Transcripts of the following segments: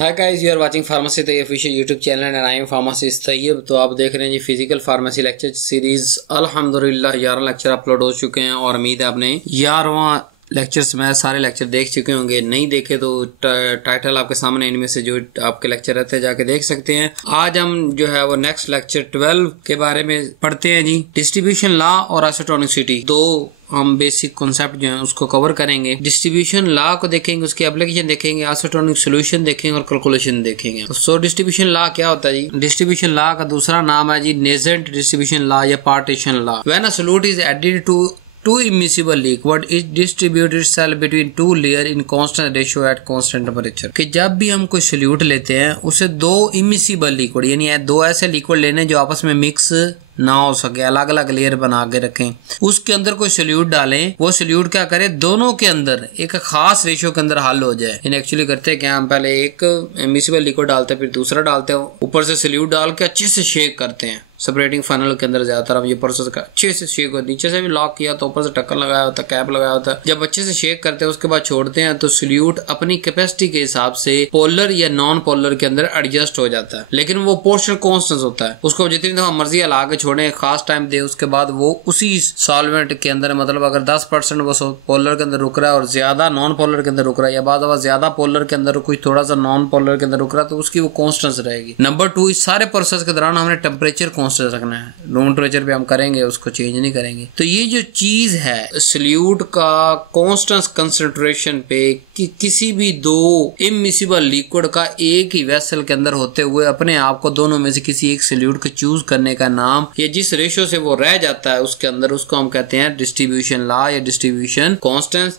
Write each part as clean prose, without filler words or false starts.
Hi guys, you are watching pharmacy Tayyab official YouTube channel and I am pharmacist Tayyab. तो आप देख रहे हैं जी फिजिकल फार्मेसी लेक्चर सीरीज। अल्हम्दुलिल्लाह 11 लेक्चर अपलोड हो चुके हैं और उम्मीद है आपने 11वां लेक्चर्स में सारे लेक्चर देख चुके होंगे। नहीं देखे तो टाइटल आपके सामने, इनमें से जो आपके लेक्चर रहते हैं जाके देख सकते हैं। आज हम जो है वो नेक्स्ट लेक्चर 12 के बारे में पढ़ते हैं जी। डिस्ट्रीब्यूशन लॉ और आइसोटोनिसिटी, दो हम बेसिक कॉन्सेप्ट जो है उसको कवर करेंगे। डिस्ट्रीब्यूशन लॉ को देखेंगे, उसकी एप्लीकेशन देखेंगे, आइसोटोनिक सॉल्यूशन देखेंगे और कैलकुलेशन देखेंगे। तो डिस्ट्रीब्यूशन लॉ क्या होता है जी? डिस्ट्रीब्यूशन लॉ का दूसरा नाम है जी नेजेंट डिस्ट्रीब्यूशन लॉ या partition law. When a solute is added to two immiscible liquid it distributes itself between two layer in constant ratio at constant temperature। कि जब भी हम कोई सोल्यूट लेते हैं उसे दो इमिसिबल लिक्विड यानी दो ऐसे लिक्विड लेने जो आपस में मिक्स ना हो सके, अलग अलग लेयर बना के रखें, उसके अंदर कोई सोल्यूट डालें, वो सोल्यूट क्या करे दोनों के अंदर एक खास रेशियो के अंदर हल हो जाए। इन एक्चुअली करते हैं क्या, हम पहले एक इमिसिबल लिक्विड डालते हैं, फिर दूसरा डालते हैं, ऊपर से सोल्यूट डाल के अच्छे से शेक करते हैं। सेपरेटिंग फनल के अंदर ज्यादातर हम ये प्रोसेस का अच्छे से शेक हो, नीचे से भी लॉक किया तो ऊपर से ढक्कन लगाया होता है, कैप लगाया होता है। जब अच्छे से शेक करते हैं उसके बाद छोड़ते हैं तो सोल्यूट अपनी कैपेसिटी के हिसाब से पोलर या नॉन पोलर के अंदर एडजस्ट हो जाता है, लेकिन वो पोर्शन कॉन्स्टेंट होता है। उसको जितनी दफा मर्जी हिला के छोड़े, खास टाइम दे, उसके बाद वो उसी सॉल्वेंट के अंदर, मतलब अगर 10% वो पोलर के अंदर रुक रहा है और ज्यादा नॉन पोलर के अंदर रुक रहा है, या बाद ज्यादा पोलर के अंदर कोई थोड़ा सा नॉन पोलर के अंदर रुक रहा है, तो उसकी वो कॉन्स्टेंस रहेगी। नंबर 2, इस सारे प्रोसेस के दौरान हमने टेम्परेचर कॉन्स्टेंट रखना है। रूम टेम्परेचर पे हम करेंगे, उसको चेंज नहीं करेंगे। तो ये जो चीज है सोल्यूट का कांस्टेंट कंसंट्रेशन पे कि किसी भी दो इमिसिबल लिक्विड का एक ही वेसल के अंदर होते हुए अपने आप को दोनों में से किसी एक सोल्यूट को चूज करने का नाम, या जिस रेशियो से वो रह जाता है उसके अंदर, उसको हम कहते हैं डिस्ट्रीब्यूशन लॉ या डिस्ट्रीब्यूशन कांस्टेंट।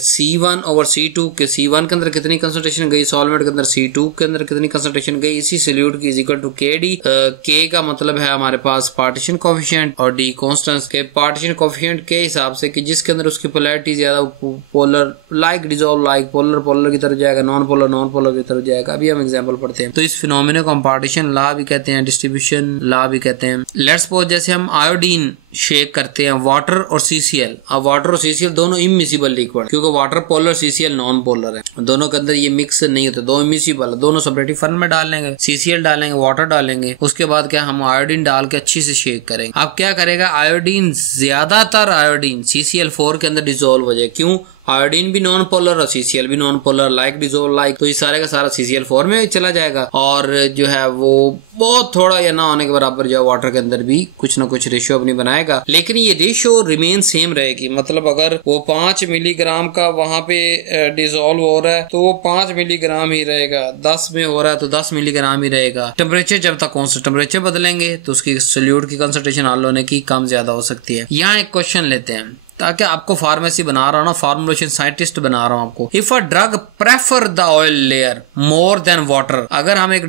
C1/C2 के C1 के अंदर कितनी कंसंट्रेशन गई सॉल्वेंट के अंदर, C2 के अंदर कितनी कंसंट्रेशन गई, इसी सोल्यूट की is equal to KD। K का मतलब है हमारे पास पार्टीशन कोएफिशिएंट और D कांस्टेंट के पार्टीशन कोएफिशिएंट के हिसाब से कि जिसके अंदर उसकी पोलैरिटी ज्यादा, polar like dissolve like, polar polar की तरफ जाएगा, नॉन पोलर नॉन पोलर की तरफ जाएगा। अभी हम एग्जांपल पढ़ते हैं। तो इस फिनोमेना को हम पार्टीशन लॉ भी कहते हैं, डिस्ट्रीब्यूशन लॉ भी कहते हैं। लेट्स सपोज जैसे हम आयोडीन शेक करते हैं, वाटर और CCl। अब वाटर और CCl दोनों इमिसिबल लिक्विड, क्योंकि water polar CCl non polar है, दोनों के अंदर ये मिक्स नहीं होते, दो इमिसिबल, दोनों सेपरेटिव फर्न में डाल लेंगे, CCl डालेंगे, वाटर डालेंगे, उसके बाद क्या हम आयोडीन डाल के अच्छी से शेक करेंगे। अब क्या करेगा आयोडीन, ज्यादातर आयोडीन CCl4 के अंदर डिसॉल्व हो जाए। क्यों? आयोडीन भी नॉन पोलर और CCl भी non polar, like dissolve like, तो ये सारे का सारा CCl4 में चला जाएगा और जो है वो बहुत थोड़ा या ना होने के बराबर जो वाटर के अंदर भी कुछ ना कुछ रेशियो अपनी बनाएगा, लेकिन ये रेशियो रिमेन सेम रहेगी। मतलब अगर वो 5 मिलीग्राम का वहां पे डिसॉल्व हो रहा है तो वो 5 मिलीग्राम ही रहेगा, 10 में हो रहा है तो 10 मिलीग्राम ही रहेगा। टेम्परेचर जब तक कौन सा टेम्परेचर बदलेंगे तो उसकी सोल्यूट की कंसंट्रेशन हल होने की कम ज्यादा हो सकती है। यहाँ एक क्वेश्चन लेते हैं ताकि आपको फार्मेसी बना रहा हूँ ना, फार्मुलेशन साइंटिस्ट बना रहा हूँ आपको। If a drug prefer the oil layer more than water, अगर हम एक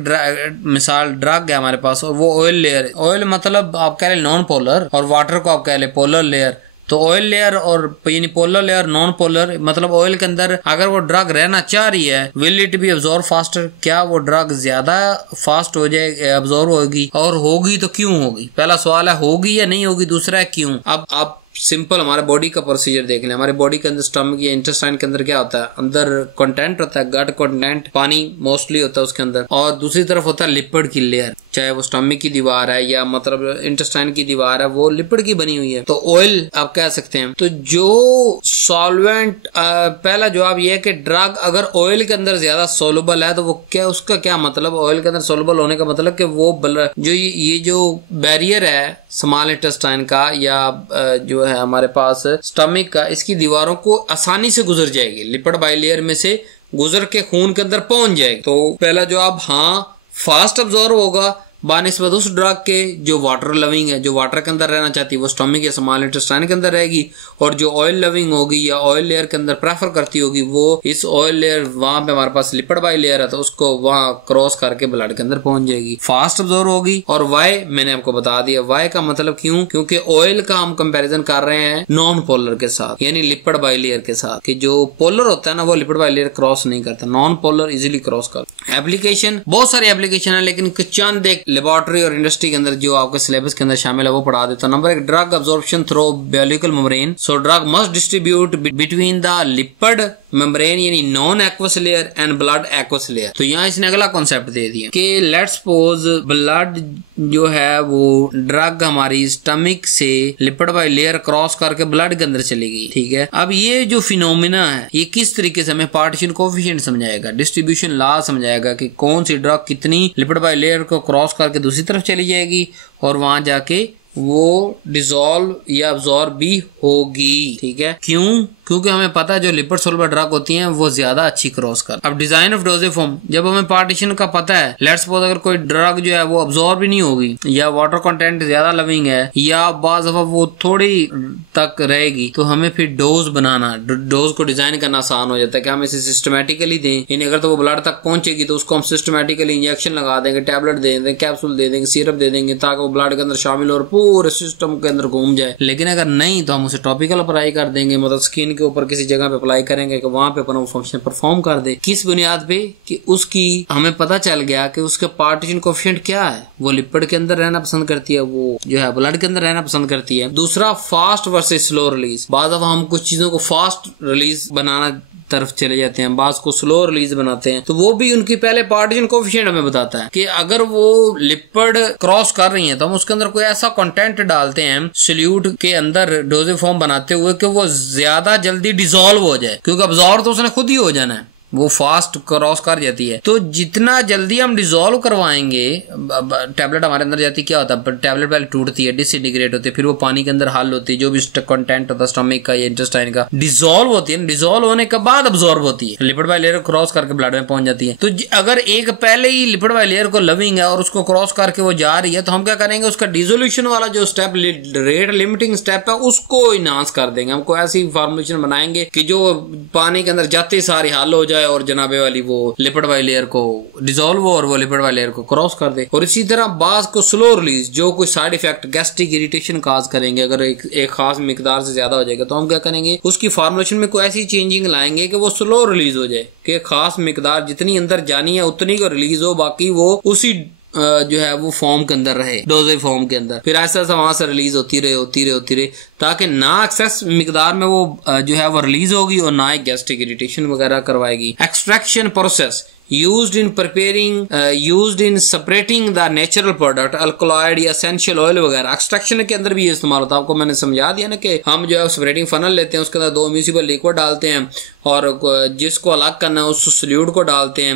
मिसाल ड्रग है हमारे पास और वो ऑयल लेयर, ऑयल मतलब आप कह रहे नॉन पोलर और वाटर को आप कह रहे पोलर लेयर, तो ऑयल लेयर और यानी पोलर लेयर नॉन पोलर, मतलब ऑयल के अंदर अगर वो ड्रग रहना चाह रही है, will it be absorb faster, क्या वो ड्रग ज्यादा फास्ट हो जाए, अब्सॉर्ब होगी, और होगी तो क्यों होगी? पहला सवाल है होगी या नहीं होगी, दूसरा है क्यों। अब आप सिंपल हमारे बॉडी का प्रोसीजर देख लें। हमारे बॉडी के अंदर स्टमक या इंटेस्टाइन के अंदर क्या होता है, अंदर कंटेंट होता है, गट कंटेंट, पानी मोस्टली होता है उसके अंदर, और दूसरी तरफ होता है लिपिड की लेयर, चाहे वो स्टमक की दीवार है या मतलब इंटेस्टाइन की दीवार है, वो लिपिड की बनी हुई है। तो ऑयल आप कह सकते हैं। तो जो सॉल्वेंट, पहला जवाब ये है कि ड्रग अगर ऑयल के अंदर ज्यादा सोलुबल है तो वो क्या, उसका क्या मतलब, ऑयल के अंदर सोलुबल होने का मतलब कि वो जो ये जो बैरियर है स्मॉल इंटेस्टाइन का या जो है हमारे पास स्टमक का, इसकी दीवारों को आसानी से गुजर जाएगी, लिपिड बाइलेयर में से गुजर के खून के अंदर पहुंच जाएगी। तो पहला जवाब हाँ, फास्ट अब्जॉर्ब होगा बानिस्बत उस ड्रग के जो वाटर लविंग है, जो वाटर के अंदर रहना चाहती है वो स्टमक या स्मॉल इंटेस्टाइन के अंदर रहेगी, और जो ऑयल लविंग होगी या ऑयल लेयर के अंदर प्रेफर करती होगी वो इस ऑयल लेयर, वहां पे हमारे पास लिपिड बाई लेयर है तो उसको वहां क्रॉस करके ब्लड के अंदर पहुंच जाएगी, फास्ट अब्जॉर्ब होगी। और वाई मैंने आपको बता दिया, वाई का मतलब क्यों, क्योंकि ऑयल का हम कंपेरिजन कर रहे हैं नॉन पोलर के साथ, यानी लिपिड बाई लेयर के साथ, कि जो पोलर होता है ना वो लिपिड बाई लेयर क्रॉस नहीं करता, नॉन पोलर इजिली क्रॉस करता। एप्लीकेशन बहुत सारी एप्लीकेशन है, लेकिन चंद एक लेबोरेटरी और इंडस्ट्री के अंदर जो आपके सिलेबस के अंदर शामिल है वो पढ़ा देता हूं। Number 1, drug absorption through biological membrane. So drug must distribute between the lipid membrane यानी non aqueous layer and blood aqueous layer. तो यहाँ इसने अगला कॉन्सेप्ट दे दिया कि लेट्स सपोज ब्लड जो है वो ड्रग हमारी स्टमक से लिपिड बाई लेयर क्रॉस करके ब्लड के अंदर चली गई, ठीक है। अब ये जो फिनोमिना है ये किस तरीके से हमें पार्टीशन कोएफिशिएंट समझाएगा, डिस्ट्रीब्यूशन लॉ समझाएगा कि कौन सी ड्रग कितनी लिपिड बाई लेयर को क्रॉस करके दूसरी तरफ चली जाएगी और वहां जाके वो डिसॉल्व या अब्सॉर्ब भी होगी, ठीक है। क्यों? क्योंकि हमें पता है जो लिपिड सोल्युबल ड्रग होती हैं वो ज्यादा अच्छी क्रॉस कर। अब डिजाइन ऑफ डोजेज फॉर्म, जब हमें पार्टीशन का पता है, लेट्स सपोज अगर कोई ड्रग जो है वो अब्सॉर्ब भी नहीं होगी या वाटर कंटेंट ज्यादा लविंग है या बाज़ दफा वो थोड़ी तक रहेगी, तो हमें फिर डोज बनाना, डोज को डिजाइन करना आसान हो जाता है कि हम इसे सिस्टमेटिकली दें। यानी अगर तो वो ब्लड तक पहुंचेगी तो उसको हम सिस्टमेटिकली इंजेक्शन लगा देंगे, टैबलेट दे देंगे, कैप्सूल दे देंगे, सिरप दे देंगे ताकि वो ब्लड के अंदर शामिल और पूरे सिस्टम के अंदर घूम जाए। लेकिन अगर नहीं तो हम उसे टॉपिकल अप्लाई कर देंगे, मतलब स्किन के ऊपर किसी जगह पे अप्लाई करेंगे कि वहां पे अपना फंक्शन परफॉर्म कर दे। किस बुनियाद पे? कि उसकी हमें पता चल गया कि उसके पार्टीशन कोएफिशिएंट क्या है, वो लिपिड के अंदर रहना पसंद करती है, वो जो है ब्लड के अंदर रहना पसंद करती है। दूसरा, फास्ट वर्सेस स्लो रिलीज। बाद हम कुछ चीजों को फास्ट रिलीज बनाना तरफ चले जाते हैं, बास को स्लो रिलीज बनाते हैं, तो वो भी उनकी पहले पार्टीशन कोएफिशिएंट हमें बताता है कि अगर वो लिपिड क्रॉस कर रही हैं तो हम उसके अंदर कोई ऐसा कंटेंट डालते हैं सोल्यूट के अंदर डोजेज फॉर्म बनाते हुए कि वो ज्यादा जल्दी डिसॉल्व हो जाए, क्योंकि अब्सॉर्ब तो उसने खुद ही हो जाना है, वो फास्ट क्रॉस कर जाती है। तो जितना जल्दी हम डिसॉल्व करवाएंगे, टैबलेट हमारे अंदर जाती क्या होता है, टैबलेट पहले टूटती है, डिसइंटीग्रेट होती है, फिर वो पानी के अंदर हल होती है, जो भी कंटेंट होता है स्टमक का या इंटेस्टाइन का डिसॉल्व होती है, डिसॉल्व होने के बाद अब्सॉर्ब होती है, लिपिड बाई लेयर क्रॉस करके ब्लड में पहुंच जाती है। तो अगर एक पहले ही लिपिड बाई लेयर को लविंग है और उसको क्रॉस करके वो जा रही है, तो हम क्या करेंगे, उसका डिसोल्यूशन वाला जो स्टेप, रेट लिमिटिंग स्टेप है, उसको इनहांस कर देंगे। हमको ऐसी फॉर्मुलेशन बनाएंगे कि जो पानी के अंदर जाते सारी हल हो जाए और जनाबे वाली वो लिपिड बाई लेयर को डिसॉल्व हो और वो लिपिड बाई लेयर को क्रॉस कर दे। और इसी तरह बाज को स्लो रिलीज, जो कोई साइड इफेक्ट गैस्ट्रिक इरिटेशन काज करेंगे, अगर एक खास मिकदार से ज्यादा हो जाएगा तो हम क्या करेंगे, उसकी फॉर्मुलेशन में कोई ऐसी चेंजिंग लाएंगे कि वो स्लो रिलीज हो जाए, कि खास मिकदार जितनी अंदर जानी है उतनी को रिलीज हो, बाकी वो उसी जो है वो फॉर्म के अंदर रहे, डोजेज फॉर्म के अंदर, फिर ऐसा ऐसा वहां से रिलीज होती रहे ताकि ना एक्सेस मिकदार में वो जो है वो रिलीज होगी और ना ही गैस्ट्रिक इरिटेशन वगैरह करवाएगी। Extraction process used in separating the natural product, alkaloid या एसेंशियल ऑयल वगैरह, एक्सट्रैक्शन के अंदर भी ये इस्तेमाल होता है। आपको मैंने समझा दिया ना कि हम जो है सेपरेटिंग फनल लेते हैं, उसके अंदर 2 म्यूसिबल लिक्विड डालते हैं और जिसको अलग करना है उस सोल्यूट को डालते हैं,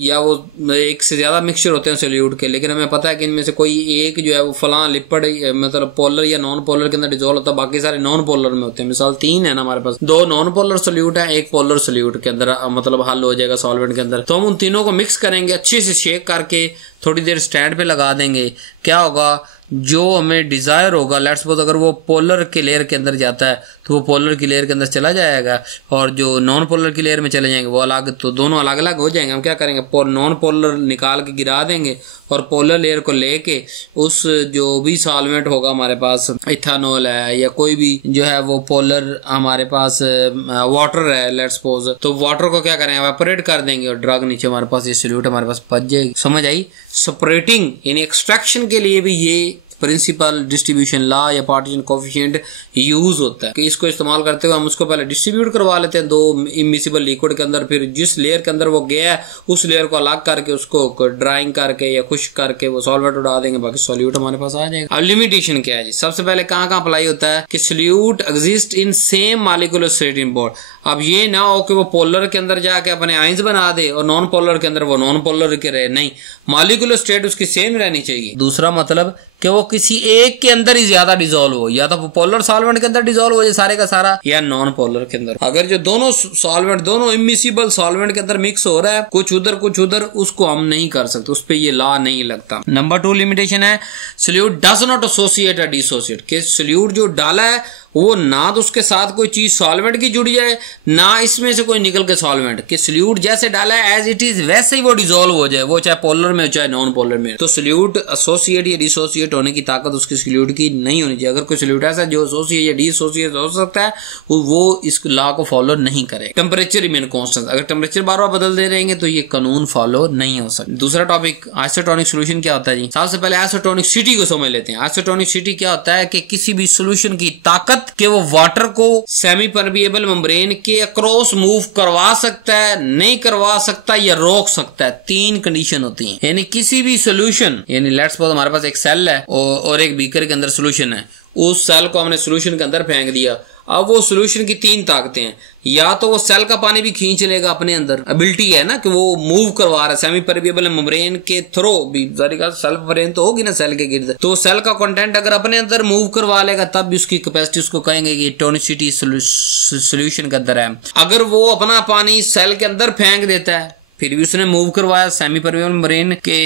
या वो एक से ज्यादा मिक्सचर होते हैं सोल्यूट के, लेकिन हमें पता है कि इनमें से कोई एक जो है वो फलां लिपिड मतलब पोलर या नॉन पोलर के अंदर डिसॉल्व होता है, बाकी सारे नॉन पोलर में होते हैं। मिसाल 3 है ना हमारे पास, 2 नॉन पोलर सोल्यूट है, एक पोलर सोल्यूट के अंदर मतलब हल हो जाएगा सॉल्वेंट के अंदर। तो हम उन तीनों को मिक्स करेंगे, अच्छे से शेक करके थोड़ी देर स्टैंड पे लगा देंगे। क्या होगा, जो हमें डिजायर होगा, लेट्स सपोज अगर वो पोलर के लेयर के अंदर जाता है तो वो पोलर की लेयर के अंदर चला जाएगा, और जो नॉन पोलर की लेयर में चले जाएंगे वो अलग, तो दोनों अलग अलग हो जाएंगे। हम क्या करेंगे, नॉन पोलर निकाल के गिरा देंगे और पोलर लेयर को लेके उस जो भी सॉल्वेंट होगा हमारे पास, इथानॉल है या कोई भी जो है वो पोलर हमारे पास वाटर है लेट्स सपोज, तो वाटर को क्या करेंगे, एवापोरेट कर देंगे और ड्रग नीचे हमारे पास ये सोल्यूट हमारे पास बच जाएगी। समझ आई? सेपरेटिंग यानी एक्सट्रैक्शन के लिए भी ये प्रिंसिपल डिस्ट्रीब्यूशन लॉ या पार्टीशन कोएफिशिएंट यूज होता है कि इसको इस्तेमाल करते हुए हम उसको पहले डिस्ट्रीब्यूट करवा लेते हैं 2 इमिसिबल लिक्विड के अंदर, फिर जिस लेयर के अंदर वो गया है उस लेयर को अलग करके उसको ड्राइंग करके या खुश्क करके वो सॉल्वेंट उड़ा देंगे, बाकी सॉल्यूट हमारे पास आ जाएगा। अब लिमिटेशन क्या है जी, सबसे पहले कहाँ अप्लाई होता है कि solute exist in same molecular state in board. अब ये ना हो कि वो पोलर के अंदर जाके अपने आइंस बना दे और नॉन पोलर के अंदर वो नॉन पोलर के रहे, नहीं, मॉलिक्यूलर स्टेट उसकी सेम रहनी चाहिए। दूसरा मतलब कि वो किसी एक के अंदर ही ज्यादा डिसॉल्व हो, या तो पोलर सॉल्वेंट के अंदर डिसॉल्व हो जाए सारे का सारा, या नॉन पोलर के अंदर। अगर जो दोनों सॉल्वेंट, दोनों इमिसिबल सॉल्वेंट के अंदर मिक्स हो रहा है, कुछ उधर, उसको हम नहीं कर सकते, उस पर ये लॉ नहीं लगता। नंबर 2 लिमिटेशन है सोल्यूट डज नॉट एसोसिएट या डिसोसिएट, कि सोल्यूट जो डाला है वो ना तो उसके साथ कोई चीज सॉल्वेंट की जुड़ जाए, ना इसमें से कोई निकल के सॉल्वेंट कि सोल्यूट जैसे डाला है एज इट इज वैसे ही वो डिसॉल्व हो जाए, वो चाहे पोलर में हो चाहे नॉन पोलर में। तो सोल्यूट एसोसिएट या डिसोसिएट होने की ताकत उसकी सोल्यूट की नहीं होनी चाहिए। अगर कोई सोल्यूट ऐसा जो एसोसिएट या डिसोसिएट हो सकता है वो इस लॉ को फॉलो नहीं करे। टेम्परेचर रिमेन कांस्टेंट, अगर टेम्परेचर बार बार बदल दे रहेंगे तो ये कानून फॉलो नहीं हो सकता। दूसरा टॉपिक आइसोटोनिक सोल्यूशन क्या होता है जी। सबसे पहले आइसोटोनिक सिटी को समझ लेते हैं। आइसोटोनिक सिटी क्या होता है कि किसी भी सोल्यूशन की ताकत कि वो वाटर को सेमी परमिएबल मेम्ब्रेन के अक्रॉस मूव करवा सकता है, नहीं करवा सकता या रोक सकता है। 3 कंडीशन होती हैं। यानी किसी भी सोल्यूशन, यानी लेट्स सपोज हमारे पास एक सेल है और एक बीकर के अंदर सोल्यूशन है, उस सेल को हमने सोल्यूशन के अंदर फेंक दिया। अब वो सोल्यूशन की 3 ताकतें हैं, या तो वो सेल का पानी भी खींच लेगा अपने अंदर, एबिलिटी है ना कि वो मूव करवा रहा है सेमी परमिएबल मेम्ब्रेन के थ्रू भी, सेल्फ मेम्ब्रेन तो होगी ना सेल के गिर्द, तो सेल का कंटेंट अगर अपने अंदर मूव करवा लेगा तब भी उसकी कैपेसिटी उसको कहेंगे कि टोनिसिटी सोल्यूशन के अंदर है। अगर वो अपना पानी सेल के अंदर फेंक देता है फिर भी उसने मूव करवाया सेमी परमिएबल मेम्ब्रेन के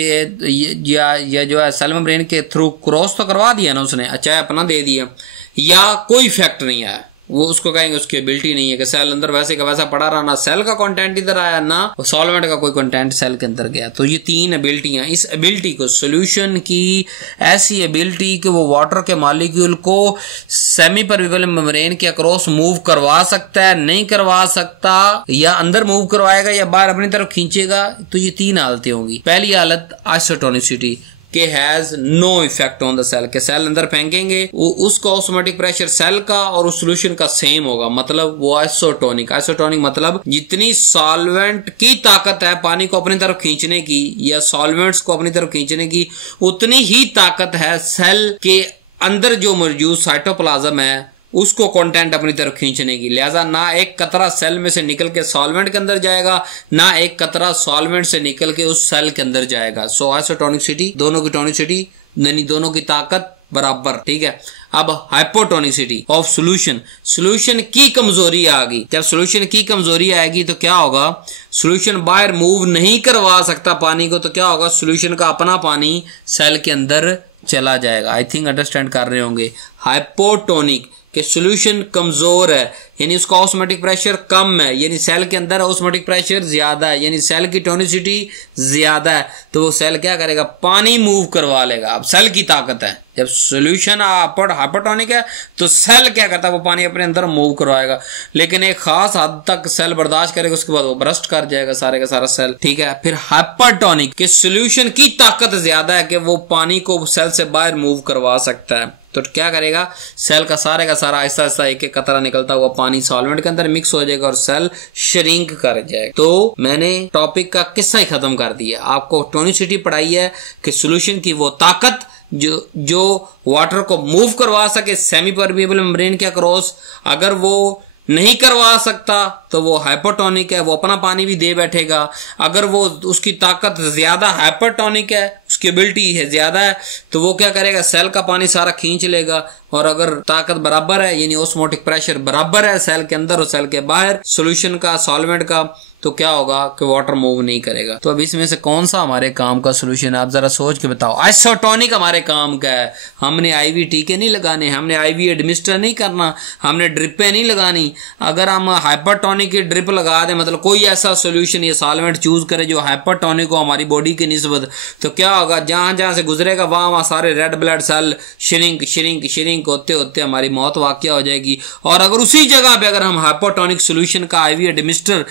या जो है सेल मेम्ब्रेन के थ्रू क्रॉस तो करवा दिया ना उसने, अच्छा अपना दे दिया, या कोई इफेक्ट नहीं आया, वो उसको कहेंगे उसकी एबिलिटी नहीं है कि सेल अंदर वैसे का वैसा पड़ा रहा, ना सेल का कंटेंट इधर आया ना सॉल्वेंट का कोई कंटेंट सेल के अंदर गया। तो ये 3 एबिलिटियां, इस एबिलिटी को सोल्यूशन की ऐसी एबिलिटी कि वो वाटर के मॉलिक्यूल को सेमी परमिएबल मेम्ब्रेन के अक्रॉस मूव करवा सकता है, नहीं करवा सकता, या अंदर मूव करवाएगा या बाहर अपनी तरफ खींचेगा। तो ये 3 हालतें होंगी। पहली हालत आइसोटोनिसिटी के has no effect on the cell, के सेल अंदर फेंकेंगे वो उसका ऑस्मोटिक प्रेशर सेल का और उस सोल्यूशन का सेम होगा, मतलब वो आइसोटोनिक। आइसोटोनिक मतलब जितनी सॉल्वेंट की ताकत है पानी को अपनी तरफ खींचने की या सॉल्वेंट्स को अपनी तरफ खींचने की, उतनी ही ताकत है सेल के अंदर जो मौजूद साइटोप्लाज्म है उसको कंटेंट अपनी तरफ खींचने की। लिहाजा ना एक कतरा सेल में से निकल के सॉल्वेंट के अंदर जाएगा, ना एक कतरा सॉल्वेंट से निकल के उस सेल के अंदर जाएगा। सो आइसोटोनिसिटी, दोनों की टोनिसिटी यानी दोनों की ताकत बराबर, ठीक है। अब हाइपोटोनिसिटी ऑफ सोल्यूशन, सोल्यूशन की कमजोरी आ गई। जब सोल्यूशन की कमजोरी आएगी तो क्या होगा, सोल्यूशन बाहर मूव नहीं करवा सकता पानी को, तो क्या होगा, सोल्यूशन का अपना पानी सेल के अंदर चला जाएगा। आई थिंक अंडरस्टैंड कर रहे होंगे। हाइपोटोनिक कि सोल्यूशन कमजोर है यानी उसका ऑस्मोटिक प्रेशर कम है, यानी सेल के अंदर ऑस्मोटिक प्रेशर ज्यादा है, यानी सेल की टोनिसिटी ज्यादा है, तो वो सेल क्या करेगा, पानी मूव करवा लेगा। अब सेल की ताकत है, जब सोल्यूशन हाइपोटोनिक है तो सेल क्या करता है, वो पानी अपने अंदर मूव करवाएगा, लेकिन एक खास हद तक सेल बर्दाश्त करेगा, उसके बाद वो बर्स्ट कर जाएगा सारे का सारा सेल, ठीक है। फिर हाइपरटोनिक कि सोल्यूशन की ताकत ज्यादा है कि वो पानी को सेल से बाहर मूव करवा सकता है, तो क्या करेगा, सेल का सारा आहिस्ता आहिस्ता एक एक कतरा निकलता हुआ पानी सॉल्वेंट के अंदर मिक्स हो जाएगा और सेल श्रिंक कर जाएगा। तो मैंने टॉपिक का किस्सा ही खत्म कर दिया। आपको टोनिसिटी पढ़ाई है कि सोल्यूशन की वो ताकत जो वाटर को मूव करवा सके सेमी परमिएबल मेम्ब्रेन के अक्रॉस, अगर वो नहीं करवा सकता तो वो हाइपोटोनिक है, वो अपना पानी भी दे बैठेगा। अगर वो उसकी ताकत ज्यादा हाइपरटोनिक है, उसकी एबिलिटी है ज्यादा है, तो वो क्या करेगा, सेल का पानी सारा खींच लेगा। और अगर ताकत बराबर है यानी ऑस्मोटिक प्रेशर बराबर है सेल के अंदर और सेल के बाहर सोल्यूशन का सॉल्वेंट का, तो क्या होगा कि वाटर मूव नहीं करेगा। तो अब इसमें से कौन सा हमारे काम का सोल्यूशन है, आप जरा सोच के बताओ। आइसोटोनिक हमारे काम का है, हमने आईवी टीके नहीं लगाने, हमने आईवी एडमिनिस्टर नहीं करना, हमने ड्रिपें नहीं लगानी। अगर हम हाइपरटोनिक की ड्रिप लगा दें, मतलब कोई ऐसा सोल्यूशन या सॉल्वेंट चूज करे जो हाइपरटोनिक हो हमारी बॉडी की निस्बत, तो क्या होगा, जहां जहां से गुजरेगा वहां सारे red blood cell shrink shrink shrink होते होते हमारी मौत वाकया हो जाएगी। और अगर उसी जगह पे अगर हम हाइपोटोनिक सोल्यूशन का आईवी एडमिनिस्टर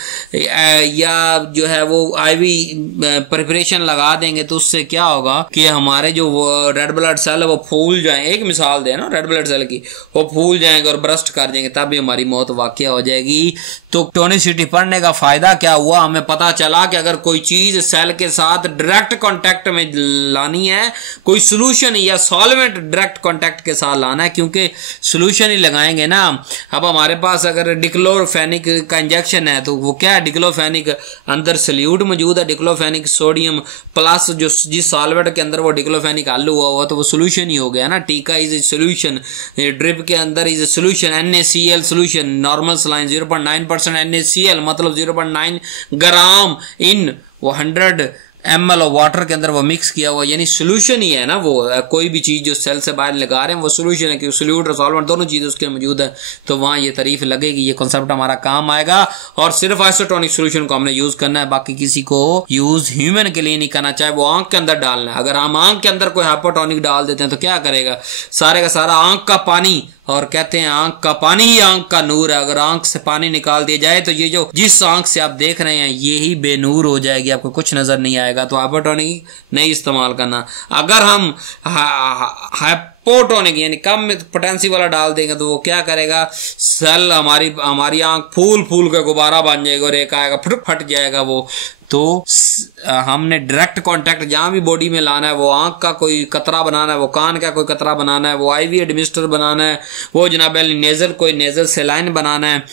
या जो है वो आईवी प्रिपरेशन लगा देंगे, तो उससे क्या होगा कि हमारे जो रेड ब्लड सेल है वो फूल जाएंगे। एक मिसाल दे ना रेड ब्लड सेल की, वो फूल जाएंगे और बर्स्ट कर देंगे, तब भी हमारी मौत वाकया हो जाएगी। तो टोनिसिटी पढ़ने का फायदा क्या हुआ, हमें पता चला कि अगर कोई चीज सेल के साथ डायरेक्ट कांटेक्ट में लानी है, कोई सोल्यूशन या सॉल्वेंट डायरेक्ट कांटेक्ट के साथ लाना है, क्योंकि सोल्यूशन ही लगाएंगे ना। अब हमारे पास अगर डिक्लोफेनिक का इंजेक्शन है तो वो क्या है, डिक्लोफेनिक अंदर सल्यूट मौजूद है, डिक्लोफेनिक सोडियम प्लस जो जिस सॉल्वेंट के अंदर वो डिक्लोफेनिक हल हुआ तो वो सोल्यूशन ही हो गया ना। टीका इज ए सोल्यूशन, ड्रिप के अंदर is a solution, NaCl solution, normal saline 0.9% NaCl मतलब 0.9 ग्राम इन वो 100 ml ऑफ वाटर के अंदर वो मिक्स किया हुआ, यानी सोल्यूशन ही है ना वो, कोई भी चीज जो सेल से बाहर लगा रहे हैं वो सोल्यूशन है, कि सोल्यूट और सॉल्वेंट दोनों चीजें उसके मौजूद है, तो वहां ये तारीफ लगेगी, ये कॉन्सेप्ट हमारा काम आएगा। और सिर्फ आइसोटोनिक सोल्यूशन को हमने यूज करना है, बाकी किसी को यूज ह्यूमन के लिए नहीं करना, चाहे वो आंख के अंदर डालना है। अगर हम आंख के अंदर कोई हाइपोटोनिक डाल देते हैं तो क्या करेगा, सारे का सारा आंख का पानी, और कहते हैं आंख का पानी ही आंख का नूर है, अगर आंख से पानी निकाल दिया जाए तो ये जो जिस आंख से आप देख रहे हैं ये ही बेनूर हो जाएगी, आपको कुछ नजर नहीं आएगा। तो हाइपोटोनिक नहीं इस्तेमाल करना। अगर हम हाइपोटोनिक यानी कम पोटेंसी वाला डाल देंगे तो वो क्या करेगा, सेल हमारी आंख फूल फूल का गुब्बारा बन जाएगा और एक आएगा फट जाएगा वो। तो हमने डायरेक्ट कांटेक्ट जहां भी बॉडी में लाना है, वो आंख का कोई कतरा बनाना है, वो कान का कोई कतरा बनाना है, वो आईवी एडमिनिस्टर बनाना है, वो जनाब नेजल कोई नेजल सेलाइन बनाना है,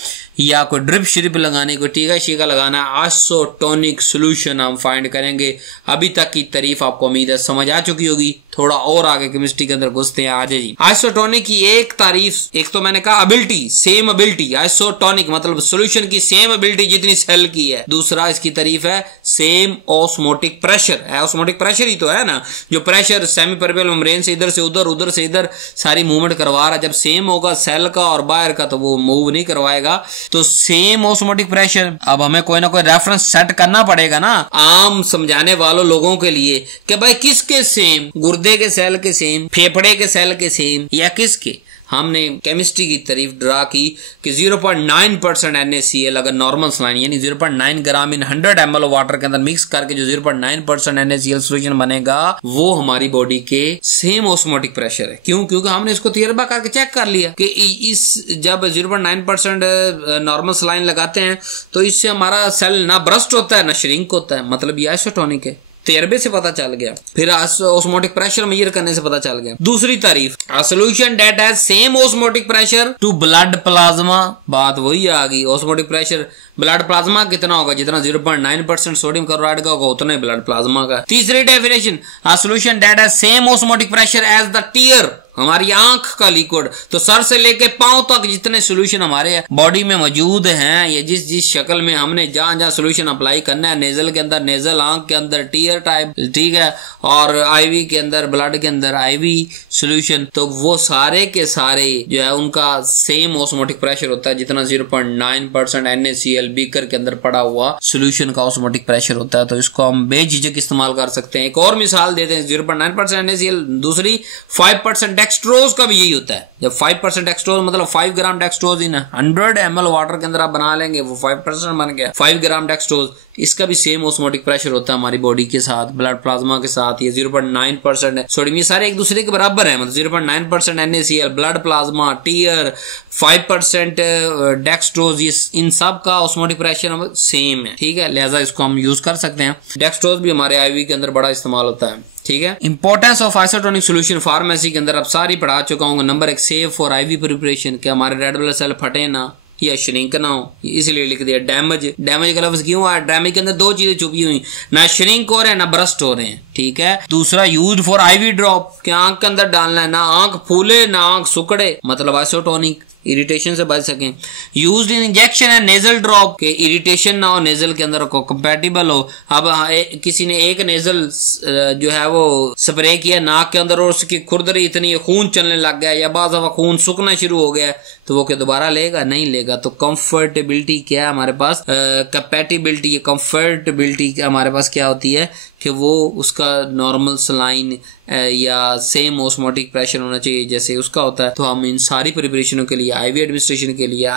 या कोई ड्रिप श्रिप लगाने, कोई टीका शीका लगाना है, आइसोटोनिक सोल्यूशन हम फाइंड करेंगे। अभी तक की तारीफ आपको उम्मीद है समझ आ चुकी होगी। थोड़ा और आगे केमिस्ट्री के अंदर घुसते हैं आज जी। आइसोटोनिक की एक तारीफ, एक तो मैंने कहा एबिलिटी, सेम एबिलिटी, आइसोटोनिक मतलब सोल्यूशन की सेम एबिलिटी जितनी सेल की है। दूसरा इसकी तारीफ है same osmotic pressure. Osmotic pressure ही तो है ना, जो प्रेशर सेमी परमेबल मेम्ब्रेन से इधर से उधर, उधर से इधर सारी मूवमेंट करवा रहा है। जब सेम होगा सेल का और बाहर का तो वो मूव नहीं करवाएगा। तो सेम ऑस्मोटिक प्रेशर। अब हमें कोई ना कोई रेफरेंस सेट करना पड़ेगा ना आम समझाने वालों लोगों के लिए कि भाई किसके सेम, गुर्दे के सेल के सेम, फेफड़े के सेल के सेम, या किसके। हमने केमिस्ट्री की तारीफ ड्रा की कि 0.9% NaCl अगर नॉर्मल सलाइन यानी 0.9 ग्राम इन 100 ml वाटर के अंदर मिक्स करके जो 0.9% NaCl सोल्यूशन बनेगा वो हमारी बॉडी के सेम ऑस्मोटिक प्रेशर है। क्यों? क्योंकि हमने इसको तजर्बा करके चेक कर लिया कि इस जब 0.9% नॉर्मल सलाइन लगाते हैं तो इससे हमारा सेल ना ब्रस्ट होता है ना श्रिंक होता है, मतलब ये आइसोटोनिक है। तजर्बे से पता चल गया, फिर ऑस्मोटिक प्रेशर मेजर करने से पता चल गया। दूसरी तारीफ, a solution that has same osmotic pressure to blood plasma. बात वही आ गई, ऑस्मोटिक प्रेशर ब्लड प्लाज्मा कितना होगा, जितना 0.9% सोडियम क्लोराइड का होगा उतना ही ब्लड प्लाज्मा का। तीसरी definition, a solution that has same osmotic pressure as the tear, हमारी आंख का लिक्विड। तो सर से लेके पांव तक जितने सोल्यूशन हमारे बॉडी में मौजूद हैं, या जिस जिस शक्ल में हमने जहां जहां सोल्यूशन अप्लाई करना है, नेजल के अंदर नेजल, आंख के अंदर टीयर टाइप, ठीक है, और आईवी के अंदर ब्लड के अंदर आईवी सोल्यूशन, तो वो सारे के सारे जो है उनका सेम ऑस्मोटिक प्रेशर होता है जितना 0.9% NaCl बीकर के अंदर पड़ा हुआ सोल्यूशन का ऑस्मोटिक प्रेशर होता है। तो इसको हम बेझिझक इस्तेमाल कर सकते हैं। एक और मिसाल देते हैं, 0.9% NaCl, दूसरी 5% डेक्सट्रोज का भी यही होता है। जब 5% डेक्सट्रोज मतलब 5 ग्राम डेक्सट्रोज इन 100 ml वाटर के अंदर आप बना लेंगे, वो 5% बन गया 5 ग्राम डेक्सट्रोज। इसका भी सेम ऑस्मोटिक प्रेशर होता है हमारी बॉडी के साथ, ब्लड प्लाज्मा के साथ। ये 0.9% है सोडियम, ये सारे एक दूसरे के बराबर है, मतलब 0.9% NaCl, blood plasma, tear, 5% dextrose, इन सब का ऑस्मोटिक प्रेशर सेम है, ठीक है, लिहाजा इसको हम यूज कर सकते हैं। डेक्सट्रोज भी हमारे आईवी के अंदर बड़ा इस्तेमाल होता है, ठीक है। Importance of isotonic solution pharmacy के अंदर अब सारी पढ़ा चुका हूँ। Number 1, safe for IV preparation, कि हमारे रेड ब्लड सेल फटे ना या श्रिंक ना हो, इसलिए लिख दिया। डैमेज, डैमेज का लफ्ज क्यों आया? डैमेज के अंदर दो चीजें छुपी हुई, ना श्रिंक हो रहे हैं ना ब्रस्ट हो रहे हैं, ठीक है। दूसरा, यूज फॉर आईवी ड्रॉप, कि आंख के अंदर डालना है, ना आंख फूले ना आंख सुकड़े, मतलब आइसोटोनिक, इरिटेशन से बच सकें। यूज्ड इन इंजेक्शन है नेजल ड्रॉप, के इरिटेशन ना हो नेजल के अंदर, को कंपैटिबल हो। अब किसी ने एक नेजल जो है वो स्प्रे किया नाक के अंदर और उसकी खुरदरी इतनी खून चलने लग गया, या बाज़ दफा खून सूखना शुरू हो गया, तो वो क्या दोबारा लेगा? नहीं लेगा। तो कंफर्टेबिलिटी क्या है हमारे पास, कंपैटिबिलिटी, कंफर्टेबिलिटी हमारे पास क्या होती है कि वो उसका नॉर्मल सलाइन या सेम ऑस्मोटिक प्रेशर होना चाहिए जैसे उसका होता है। तो हम इन सारी प्रिपरेशनों के लिए, आईवी एडमिनिस्ट्रेशन के लिए,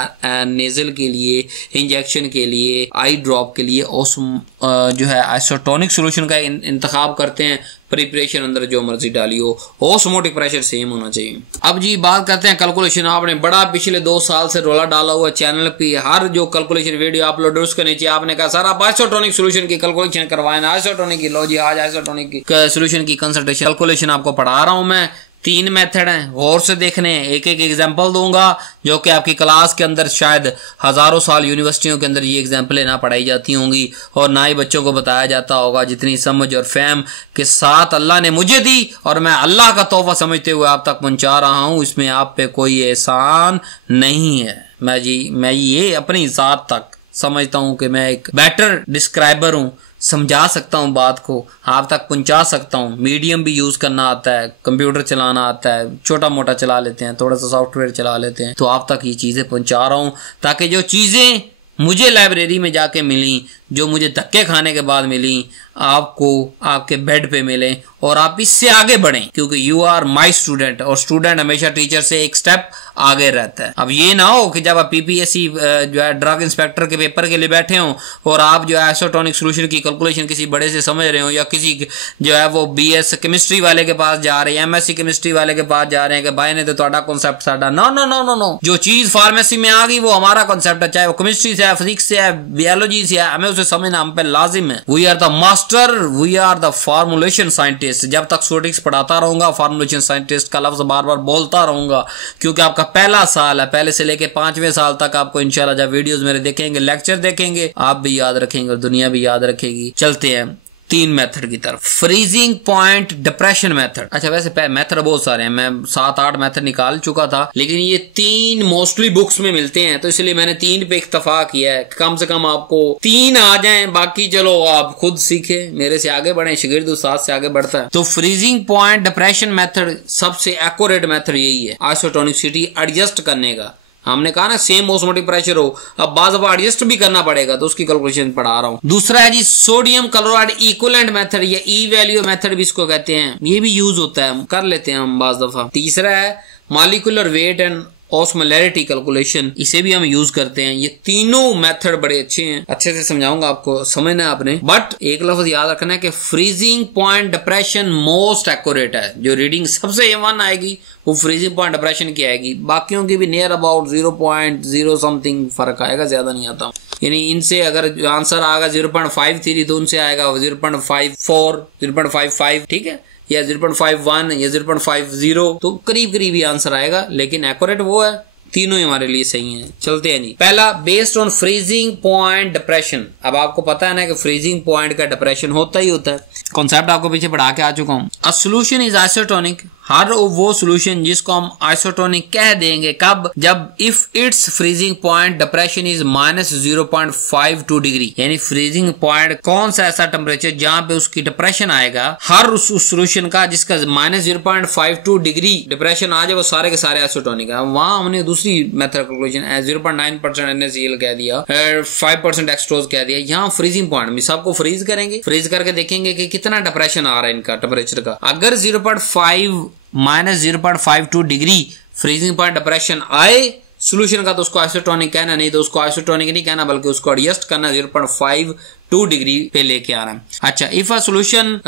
नेजल के लिए, इंजेक्शन के लिए, आई ड्रॉप के लिए जो है आइसोटोनिक सोल्यूशन का इंतखाब करते हैं। प्रिपरेशन अंदर जो मर्जी डाली हो, ऑस्मोटिक प्रेशर सेम होना चाहिए। अब जी बात करते हैं कैलकुलेशन। आपने बड़ा पिछले 2 साल से रोला डाला हुआ चैनल पे, हर जो कैलकुलेशन वीडियो अपलोड है उसके नीचे आपने कहा सर आप आइसोटोनिक सोल्यूशन की कैलकुलेशन करवाएं ना, आइसोटोनिक की। लो जी, आज आइसोटोनिक की सोल्यूशन की कंसंट्रेशन कैलकुलेशन आपको पढ़ा रहा हूं मैं। 3 मेथड हैं, गौर से देखने, एक एक एग्जाम्पल दूंगा जो कि आपकी क्लास के अंदर शायद हजारों साल यूनिवर्सिटियों के अंदर ये एग्जाम्पलें ना पढ़ाई जाती होंगी और ना ही बच्चों को बताया जाता होगा। जितनी समझ और फहम के साथ अल्लाह ने मुझे दी और मैं अल्लाह का तोहफा समझते हुए आप तक पहुंचा रहा हूं, इसमें आप पे कोई एहसान नहीं है। मैं ये अपनी ज़ात तक समझता हूं कि मैं एक बेटर डिस्क्राइबर हूं, समझा सकता हूँ, बात को आप तक पहुंचा सकता हूँ। मीडियम भी यूज करना आता है, कंप्यूटर चलाना आता है, छोटा मोटा चला लेते हैं, थोड़ा सा सॉफ्टवेयर चला लेते हैं, तो आप तक ये चीजें पहुंचा रहा हूँ ताकि जो चीजें मुझे लाइब्रेरी में जाके मिली, जो मुझे धक्के खाने के बाद मिली, आपको आपके बेड पे मिले और आप इससे आगे बढ़ें, क्योंकि यू आर माई स्टूडेंट और स्टूडेंट हमेशा टीचर से एक स्टेप आगे रहता है। अब ये ना हो कि जब आप पीपीएससी जो है ड्रग इंस्पेक्टर के पेपर के लिए बैठे हो और आप जो है आइसोटोनिक सोल्यूशन की कैलकुलेशन किसी बड़े से समझ रहे हो, या किसी जो है वो बीएस केमिस्ट्री वाले के पास जा रहे हैं, एमएससी केमिस्ट्री वाले के पास जा रहे हैं कि भाई ने तो ਤੁਹਾਡਾ कॉन्सेप्ट साडा। No no no no no, जो चीज फार्मेसी में आ गई वो हमारा कॉन्सेप्ट है, चाहे वो केमिस्ट्री से है, फिजिक्स से है, बायोलॉजी से है, हमें उसे समझना हम पे लाजिम है। We are the master, we are the formulation scientist. जब तक स्टूडेंट्स पढ़ाता रहूंगा, फार्मुलेशन साइंटिस्ट का लफ्ज बार बार बोलता रहूंगा, क्योंकि आपका पहला साल है, पहले से लेके 5वें साल तक आपको इंशाल्लाह जब वीडियोस मेरे देखेंगे, लेक्चर देखेंगे, आप भी याद रखेंगे और दुनिया भी याद रखेगी। चलते हैं 3 मेथड की तरफ। Freezing point depression method. अच्छा, वैसे मेथड बहुत सारे हैं, मैं 7-8 मेथड निकाल चुका था, लेकिन ये 3 मोस्टली बुक्स में मिलते हैं, तो इसलिए मैंने 3 पे इक्तफा किया है। कम से कम आपको 3 आ जाएं, बाकी चलो आप खुद सीखे, मेरे से आगे बढ़े, शागिर्द उस्ताद से आगे बढ़ता है। तो फ्रीजिंग पॉइंट डिप्रेशन मेथड सबसे एक्यूरेट मेथड यही है, आइसोटोनिसिटी एडजस्ट करने का। हमने कहा ना सेम ऑस्मोटिक प्रेशर हो, अब बाज़ दफा एडजस्ट भी करना पड़ेगा, तो उसकी कैलकुलेशन पढ़ा रहा हूं। दूसरा है जी सोडियम क्लोराइड इक्विवेलेंट मेथड, या ई वैल्यू मेथड भी इसको कहते हैं, ये भी यूज होता है, कर लेते हैं हम बाज़ दफा। तीसरा है molecular weight and osmolarity calculation, इसे भी हम यूज करते हैं। ये तीनों मेथड बड़े अच्छे हैं, अच्छे से समझाऊंगा आपको, समझना है आपने। बट एक लफ्ज याद रखना है कि freezing point depression most accurate है। जो रीडिंग सबसे 1 आएगी वो फ्रीजिंग पॉइंट डिप्रेशन की आएगी, बाकियों की भी नियर अबाउट 0.0 समथिंग फर्क आएगा, ज्यादा नहीं आता। यानी इनसे अगर आंसर आएगा 0.53 तो उनसे आएगा 0.54, 0.55, ठीक है, या 0.51 या 0.50, तो करीब करीब ही आंसर आएगा, लेकिन एक्यूरेट वो है। तीनों ही हमारे लिए सही हैं। चलते हैं नहीं। पहला based on freezing point depression. अब आपको पता है ना कि फ्रीजिंग पॉइंट का डिप्रेशन होता ही होता है, कॉन्सेप्ट आपको पीछे पढ़ा के आ चुका हूं। अ सॉल्यूशन इज आइसोटोनिक, हर वो सॉल्यूशन जिसको हम आइसोटोनिक कह देंगे कब, जब if it's freezing point depression is -0.52 degree. यानी फ्रीजिंग पॉइंट कौन सा ऐसा टेम्परेचर जहां पे उसकी डिप्रेशन आएगा, हर उस सॉल्यूशन का जिसका -0.52 डिग्री डिप्रेशन आ जाए, वो सारे के सारे आइसोटोनिक है। वहां हमने दूसरी मेथड कैलकुलेशन 0.9% NaCl कह दिया, 5% एक्सट्रोज कह दिया। यहाँ फ्रीजिंग पॉइंट में सबको फ्रीज करेंगे, फ्रीज करके देखेंगे कि कितना डिप्रेशन आ रहा है इनका टेम्परेचर का। अगर 0.52 डिग्री फ्रीजिंग पॉइंट डिप्रेशन आए सॉल्यूशन का, तो उसको आइसोटोनिक कहना, नहीं तो उसको आइसोटोनिक नहीं कहना, बल्कि उसको एडजस्ट करना, 0.52 डिग्री पे लेके आना है। अच्छा, if a solution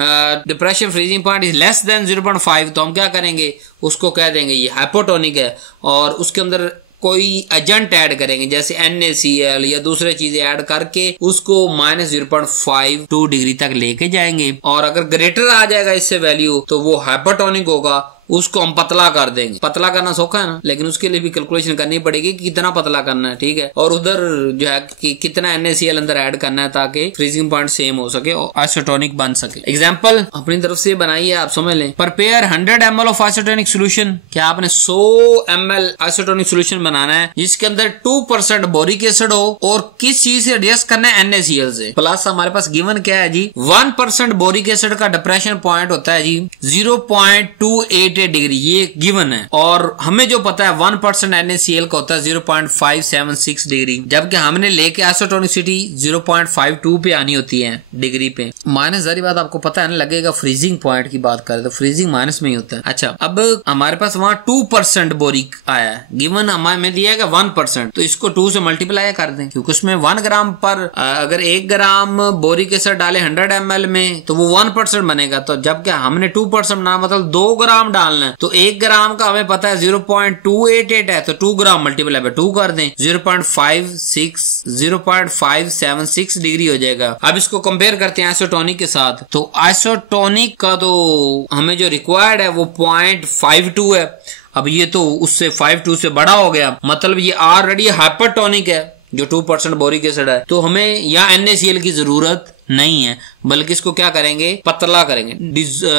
depression freezing point is less than 0.5, तो हम क्या करेंगे, उसको कह देंगे ये हाइपोटोनिक है, और उसके अंदर कोई एजेंट ऐड करेंगे, जैसे NaCl या दूसरे चीजें ऐड करके उसको -0.52 डिग्री तक लेके जाएंगे। और अगर ग्रेटर आ जाएगा इससे वैल्यू, तो वो हाइपोटोनिक होगा, उसको हम पतला कर देंगे। पतला करना सौखा है ना, लेकिन उसके लिए भी कैलकुलेशन करनी पड़ेगी कि कितना पतला करना है, ठीक है, और उधर जो है कि कितना NaCl अंदर ऐड करना है ताकि फ्रीजिंग पॉइंट सेम हो सके और आइसोटोनिक बन सके। एग्जांपल अपनी तरफ से बनाई है, आप समझ लें। Prepare 100 ml of isotonic solution, क्या आपने 100 ml आइसोटोनिक सोल्यूशन बनाना है जिसके अंदर 2% बोरिक एसिड हो, और किस चीज से एडजस्ट करना है, NaCl से। प्लस हमारे पास गिवन क्या है जी, 1% बोरिक एसिड का डिप्रेशन पॉइंट होता है जी 0.28 डिग्री, ये गिवन है। और हमें जो पता है 1% NaCl का होता है 0.576 डिग्री, जबकि हमने लेके आइसोटोनिसिटी 0.52 पे आनी होती है डिग्री पे। माइनस सारी बात आपको पता है ना, लगेगा फ्रीजिंग पॉइंट की बात करें तो फ्रीजिंग माइनस में ही होता है। अच्छा, अब हमारे पास वहां 2% बोरिक आया है, गिवन हमें दिया है 1%, तो इसको 2 से मल्टीप्लाई कर दें, क्योंकि उसमें 1 ग्राम पर अगर 1 ग्राम बोरिक एसिड डाले 100 ml में, तो वो 1% बनेगा। तो जबकि हमने 2% बना, मतलब 2 ग्राम डालना है, तो 1 ग्राम का हमें पता है 0.288 है, तो 2 ग्राम मल्टीप्लाई बाय 2 कर दें, 0.576 डिग्री हो जाएगा। अब इसको कंपेयर करते हैं आइसोटोनिक के साथ, तो आइसोटोनिक का तो हमें जो रिक्वायर्ड है वो 0.52 है। अब ये तो उससे 52 से बड़ा हो गया, मतलब ये ऑलरेडी हाइपरटोनिक है जो 2% बोरिक एसिड है, तो हमें यहाँ NaCl की जरूरत नहीं है, बल्कि इसको क्या करेंगे, पतला करेंगे,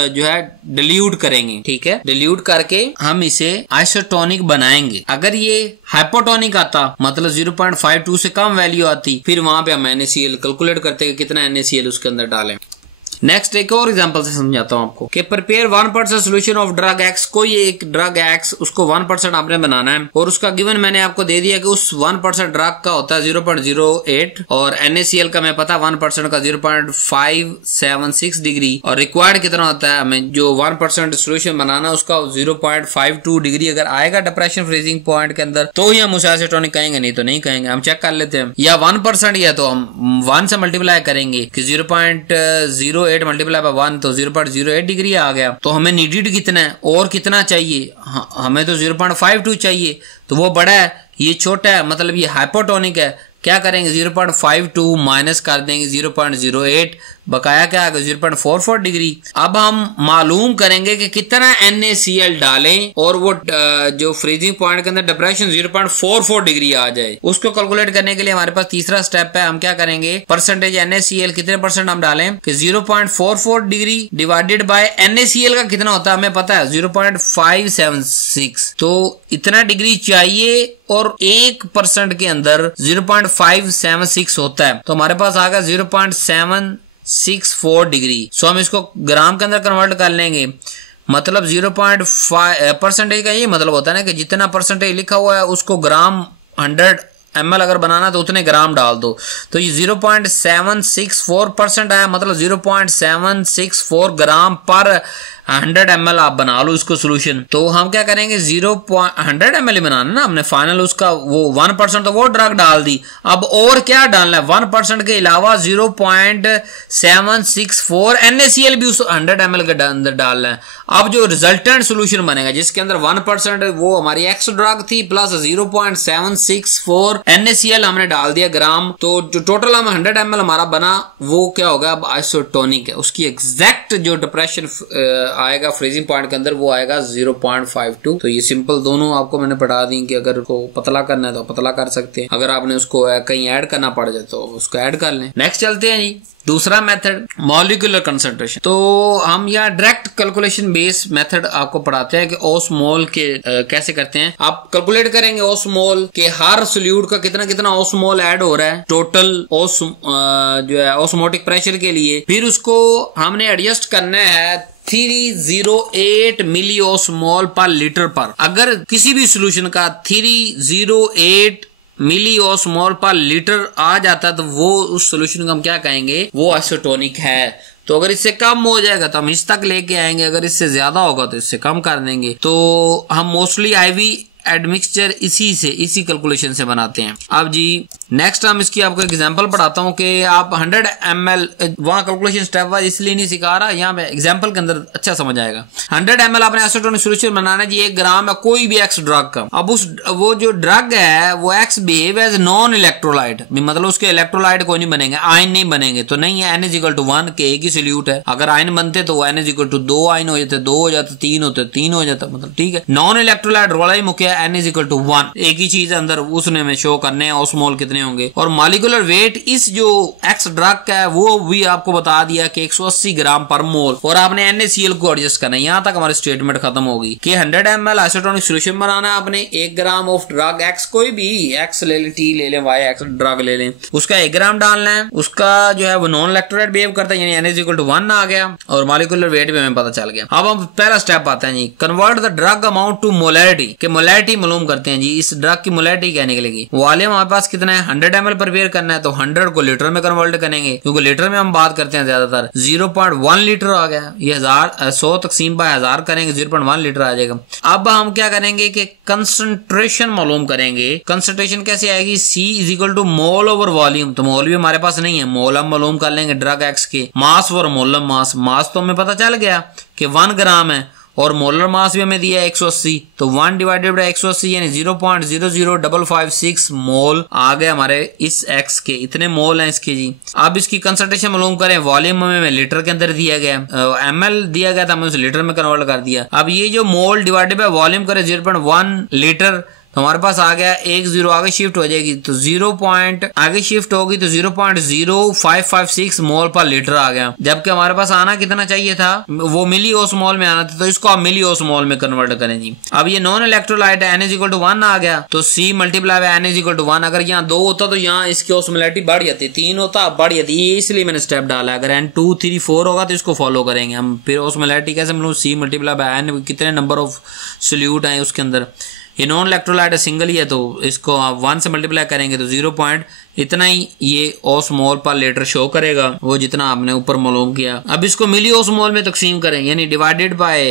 जो है डिल्यूट करेंगे। ठीक है, डिल्यूट करके हम इसे आइसोटोनिक बनाएंगे। अगर ये हाइपोटोनिक आता, मतलब 0.52 से कम वैल्यू आती, फिर वहां पे हम NaCl कैलकुलेट करते कि कितना NaCl उसके अंदर डालें। नेक्स्ट एक और एग्जांपल से समझाता हूं आपको कि prepare 1% solution of drug x. कोई एक ड्रग एक्स, उसको 1% आपने बनाना है और उसका गिवन मैंने आपको दे दिया कि उस 1% ड्रग का होता है 0.08 और NaCl का मैं पता 1% का 0.576 डिग्री और रिक्वायर्ड कितना होता है हमें जो 1% सोल्यूशन बनाना उसका 0.52 डिग्री अगर आएगा डिप्रेशन फ्रीजिंग पॉइंट के अंदर तो ही हम उसे आइसोटोनिक कहेंगे, नहीं तो नहीं कहेंगे। हम चेक कर लेते हैं, या 1% या तो हम 1 से मल्टीप्लाई करेंगे कि 0.08 मल्टीप्लाई बाय 1 तो 0.08 डिग्री आ गया। तो हमें नीडेड कितना है और कितना चाहिए, हमें तो 0.52 चाहिए, तो वो बड़ा है, ये छोटा है, मतलब ये हाइपोटोनिक है। क्या करेंगे, 0.52 माइनस कर देंगे 0.08, बकाया क्या आएगा 0.44 डिग्री। अब हम मालूम करेंगे कि कितना NaCl डालें और वो जो फ्रीजिंग पॉइंट के अंदर डिप्रेशन 0.44 डिग्री आ जाए। उसको कैलकुलेट करने के लिए हमारे पास तीसरा स्टेप है, हम क्या करेंगे, परसेंटेज NaCl कितने परसेंट हम डालें कि 0.44 डिग्री डिवाइडेड बाय NaCl का कितना होता है हमें पता है 0.576, तो इतना डिग्री चाहिए और 1% के अंदर 0.576 होता है, तो हमारे पास आ गया 0.764 डिग्री। सो हम इसको ग्राम के अंदर कन्वर्ट कर लेंगे, मतलब 0.5 परसेंटेज का ये मतलब होता है ना कि जितना परसेंटेज लिखा हुआ है उसको ग्राम 100 ml अगर बनाना तो उतने ग्राम डाल दो। तो ये 0.764% आया, मतलब 0.764 ग्राम पर 100 ml आप बना लो इसको सोल्यूशन। तो हम क्या करेंगे, 100 ml बनाना ना हमने फाइनल, उसका वो 1% तो वो ड्रग डाल दी। अब और क्या डालना है, 1% के अलावा 0.764 NaCl भी उस 100 ml के अंदर डालना है। अब जो रिजल्टेंट सोल्यूशन बनेगा जिसके अंदर 1% वो हमारी एक्स ड्रग थी प्लस 0.764 NaCl हमने डाल दिया ग्राम, तो जो टोटल हम 100 ml हमारा बना वो क्या होगा, अब आइसोटोनिक है। उसकी एग्जैक्ट जो डिप्रेशन आएगा फ्रीजिंग पॉइंट के अंदर वो आएगा 0.52। तो ये सिंपल दोनों आपको मैंने पढ़ा दी कि अगर को पतला करना है तो पतला कर सकते हैं, अगर आपने उसको कहीं ऐड करना पड़ जाए तो उसको ऐड कर लें। नेक्स्ट चलते हैं जी, दूसरा मेथड मॉलिक्यूलर कंसंट्रेशन। तो हम यहाँ डायरेक्ट कैलकुलेशन बेस मेथड आपको पढ़ाते हैं कि ओस्मोल के कैसे करते हैं। आप कैलकुलेट करेंगे ओस्मोल के हर सोल्यूट का कितना कितना ओस्मोल ऐड हो रहा है टोटल जो है ओस्मोटिक प्रेशर के लिए, फिर उसको हमने एडजस्ट करना है 308 मिली ओस्मोल पर लीटर पर। अगर किसी भी सोल्यूशन का 308 मिली ओस्मोल पर लीटर आ जाता है तो वो उस सोल्यूशन को हम क्या कहेंगे, वो आइसोटोनिक है। तो अगर इससे कम हो जाएगा तो हम इस तक लेके आएंगे, अगर इससे ज्यादा होगा तो इससे कम कर देंगे। तो हम मोस्टली IV एडमिक्सचर इसी कैलकुलेशन से बनाते हैं। अब जी नेक्स्ट हम इसकी आपको एग्जांपल पढ़ाता हूं कि आप 100 ml, वहां कैलकुलेशन स्टेप वाइज इसलिए नहीं सिखा रहा, यहाँ पे एग्जांपल के अंदर अच्छा समझ आएगा। 100 ml आपने आइसोटोनिक सॉल्यूशन बनाना जी 1 ग्राम है कोई भी एक्स ड्रग का। अब वो जो ड्रग है वो X behave as non electrolyte, मतलब उसके इलेक्ट्रोलाइट कोई नहीं बनेंगे, आयन नहीं बनेंगे, तो नहीं है N=1 के एक ही सोल्यूट है। अगर आयन बनते तो N=2 आयन हो जाते, 2 हो जाते, 3 होते, 3 हो जाता, मतलब ठीक है। नॉन इलेक्ट्रोलाइट रोला ही मुख्य N=1, एक ही चीज अंदर उसने में शो करने हैं ओस्मोल कितने होंगे। और मॉलिक्यूलर वेट इस जो एक्स ड्रग का है वो भी आपको बता दिया कि 180 ग्राम पर मोल, और आपने NaCl को एडजस्ट करना है। यहां तक हमारी स्टेटमेंट खत्म होगी कि 100 ml आइसोटोनिक सॉल्यूशन बनाना है आपने 1 ग्राम ऑफ ड्रग एक्स, कोई भी एक्स ले लें, टी ले लें, वाई एक्स ड्रग ले लें, उसका 1 ग्राम डालना है। उसका जो है वो नॉन इलेक्ट्रोलाइट बिहेव करता है, यानी N=1 आ गया और मॉलिक्यूलर वेट भी हमें पता चल गया। अब हम पहला स्टेप आते हैं जी, convert the drug amount to molarity, के मोलैरिटी मालूम करते हैं जी। इस ड्रग की मोलैरिटी क्या निकलेगी, वॉल्यूम हमारे पास कितना है 100 ml प्रिपेयर करना है, तो 100 को लीटर में कन्वर्ट करेंगे क्योंकि लीटर में हम बात करते हैं ज्यादातर। 0.1 लीटर आ गया, ये 100 तकसीम बाय 1000 करेंगे 0.1 लीटर आ जाएगा। अब हम क्या करेंगे कि कंसंट्रेशन मालूम करेंगे। कंसंट्रेशन कैसे आएगी, C मोल ओवर वॉल्यूम, तो मोल भी हमारे पास नहीं है, मोल हम मालूम कर लेंगे ड्रग एक्स के। मास और मोलम मास तो हमें पता चल गया कि 1 ग्राम है और मोलर मास भी हमें दिया है 180, तो 1 डिवाइडेड बाय 180 यानी 0.00556 मोल आ गए हमारे इस एक्स के, इतने मोल हैं इसके जी। अब इसकी कंसंट्रेशन मालूम करें, वॉल्यूम हमें लीटर के अंदर दिया गया, ml दिया गया था, हमने उसे लीटर में कन्वर्ट कर दिया। अब ये जो मोल डिवाइडेड बाय वॉल्यूम करें 0.1 लीटर, तो हमारे पास आ गया, एक जीरो आगे शिफ्ट हो जाएगी तो 0 पॉइंट आगे शिफ्ट होगी तो 0.0556 मोल पर लीटर आ गया। जबकि हमारे पास आना कितना चाहिए था, वो मिली ओस्मोल में आना था, तो इसको आप मिली ओस्मोल में कन्वर्ट करें जी। अब ये नॉन इलेक्ट्रोलाइट है, n=1 आ गया तो C मल्टीप्लाई बाय n=1। अगर यहाँ 2 होता तो यहाँ इसकी ओस्मोलैरिटी बढ़ जाती, 3 होता बढ़ जाती, ये इसलिए मैंने स्टेप डाला। अगर n 2 3 4 होगा तो इसको फॉलो करेंगे हम। फिर ओस्मोलैरिटी कैसे मतलब C मल्टीप्लाई बाय n, कितने नंबर ऑफ सोल्यूट है उसके अंदर। ये नॉन इलेक्ट्रोलाइट है, सिंगल ही है, तो इसको आप 1 से मल्टीप्लाई करेंगे तो 0 पॉइंट इतना ही ये ओस्मोल पर लीटर शो करेगा, वो जितना आपने ऊपर मालूम किया। अब इसको मिली ओस्मोल में तकसीम करेंगे, यानी डिवाइडेड बाय